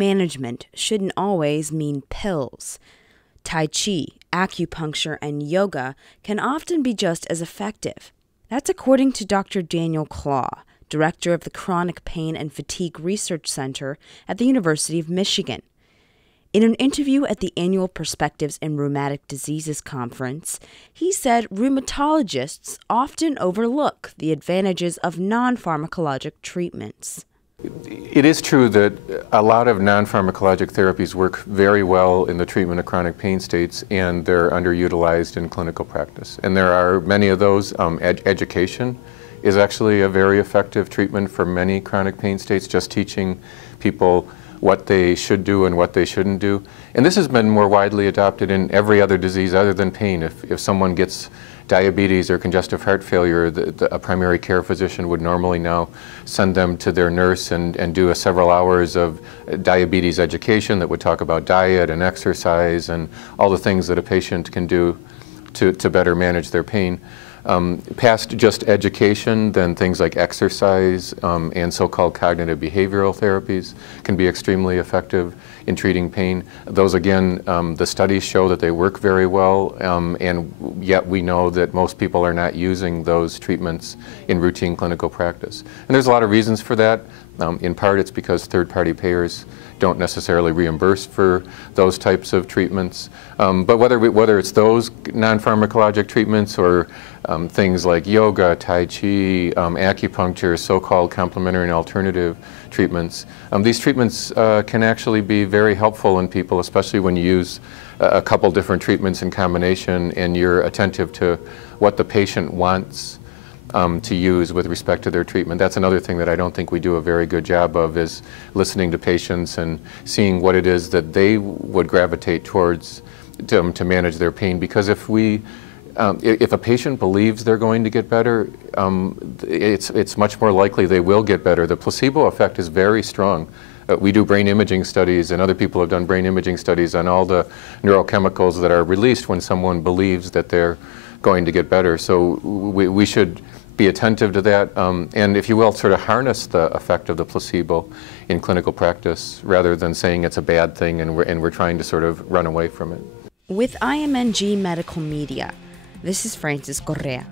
management shouldn't always mean pills. Tai Chi, acupuncture, and yoga can often be just as effective. That's according to Dr. Daniel Clauw, director of the Chronic Pain and Fatigue Research Center at the University of Michigan. In an interview at the annual Perspectives in Rheumatic Diseases conference, he said rheumatologists often overlook the advantages of non-pharmacologic treatments. It is true that a lot of non-pharmacologic therapies work very well in the treatment of chronic pain states, and they're underutilized in clinical practice. And there are many of those. Education is actually a very effective treatment for many chronic pain states, just teaching people what they should do and what they shouldn't do. And this has been more widely adopted in every other disease other than pain. If someone gets diabetes or congestive heart failure, a primary care physician would normally now send them to their nurse and do several hours of diabetes education that would talk about diet and exercise and all the things that a patient can do to better manage their pain. Past just education, then things like exercise and so-called cognitive behavioral therapies can be extremely effective in treating pain. Those, again, the studies show that they work very well, and yet we know that most people are not using those treatments in routine clinical practice. And there's a lot of reasons for that. In part, it's because third-party payers don't necessarily reimburse for those types of treatments. But whether it's those non-pharmacologic treatments or things like yoga, Tai Chi, acupuncture, so-called complementary and alternative treatments, these treatments can actually be very helpful in people, especially when you use a couple different treatments in combination and you're attentive to what the patient wants to use with respect to their treatment. That's another thing that I don't think we do a very good job of, is listening to patients and seeing what it is that they would gravitate towards to manage their pain. Because if a patient believes they're going to get better, it's much more likely they will get better. The placebo effect is very strong. We do brain imaging studies, and other people have done brain imaging studies on all the neurochemicals that are released when someone believes that they're going to get better. So we should be attentive to that, and if you will, sort of harness the effect of the placebo in clinical practice rather than saying it's a bad thing and we're trying to sort of run away from it. With IMNG Medical Media, this is Frances Correa.